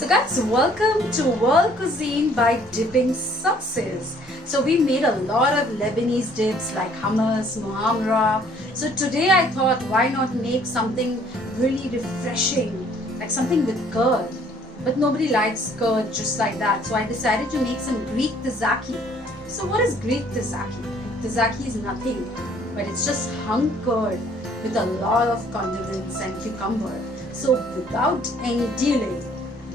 So guys, welcome to World Cuisine by Dipping Sauces. So we made a lot of Lebanese dips like hummus, muhamra. So today I thought, why not make something really refreshing, like something with curd. But nobody likes curd just like that. So I decided to make some Greek Tzatziki. So what is Greek Tzatziki? Tzatziki is nothing, but it's just hung curd with a lot of condiments and cucumber. So without any delay,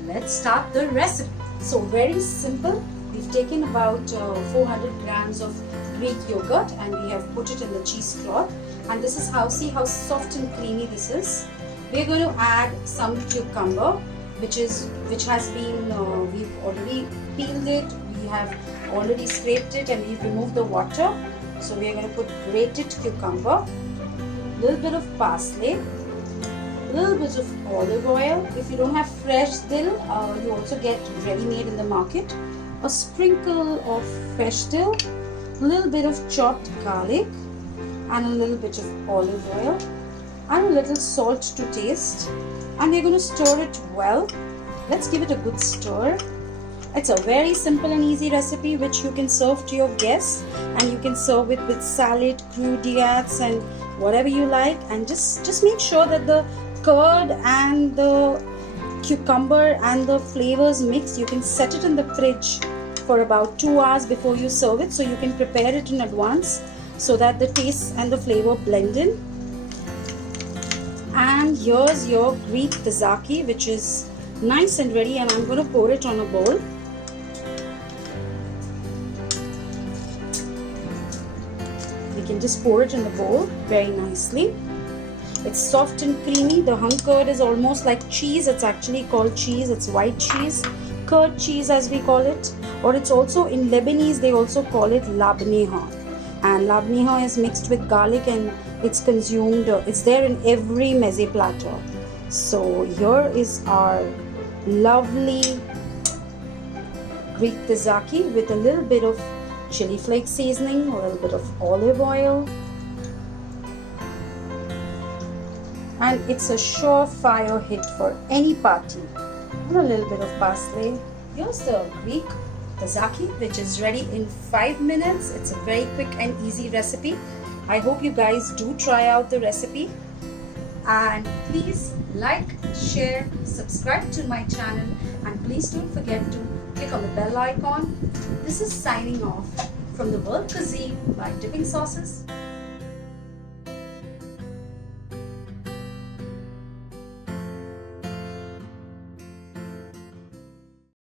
let's start the recipe. So very simple. We've taken about 400 grams of Greek yogurt and we have put it in the cheesecloth. And this is how, see how soft and creamy this is. We're going to add some cucumber, which has been, we've already peeled it, we have already scraped it and we've removed the water. So we're going to put grated cucumber, little bit of parsley, little bit of olive oil. If you don't have fresh dill, you also get ready-made in the market. A sprinkle of fresh dill, a little bit of chopped garlic, and a little bit of olive oil, and a little salt to taste. And we're going to stir it well. Let's give it a good stir. It's a very simple and easy recipe which you can serve to your guests, and you can serve it with salad, crudiats, and whatever you like. And just make sure that the curd and the cucumber and the flavors mix. You can set it in the fridge for about 2 hours before you serve it, so you can prepare it in advance so that the taste and the flavor blend in. And here's your Greek Tzatziki, which is nice and ready, and I'm going to pour it on a bowl. We can just pour it in the bowl very nicely. It's soft and creamy. The hung curd is almost like cheese. It's actually called cheese. It's white cheese, curd cheese as we call it. Or it's also in Lebanese, they also call it labneha. And labneha is mixed with garlic and it's consumed. It's there in every meze platter. So here is our lovely Greek Tzatziki with a little bit of chili flake seasoning, a little bit of olive oil. And it's a surefire hit for any party. And a little bit of parsley. Here's the Greek Tzatziki, which is ready in 5 minutes. It's a very quick and easy recipe. I hope you guys do try out the recipe. And please like, share, subscribe to my channel, and please don't forget to click on the bell icon. This is signing off from the World Cuisine by Dipping Sauces.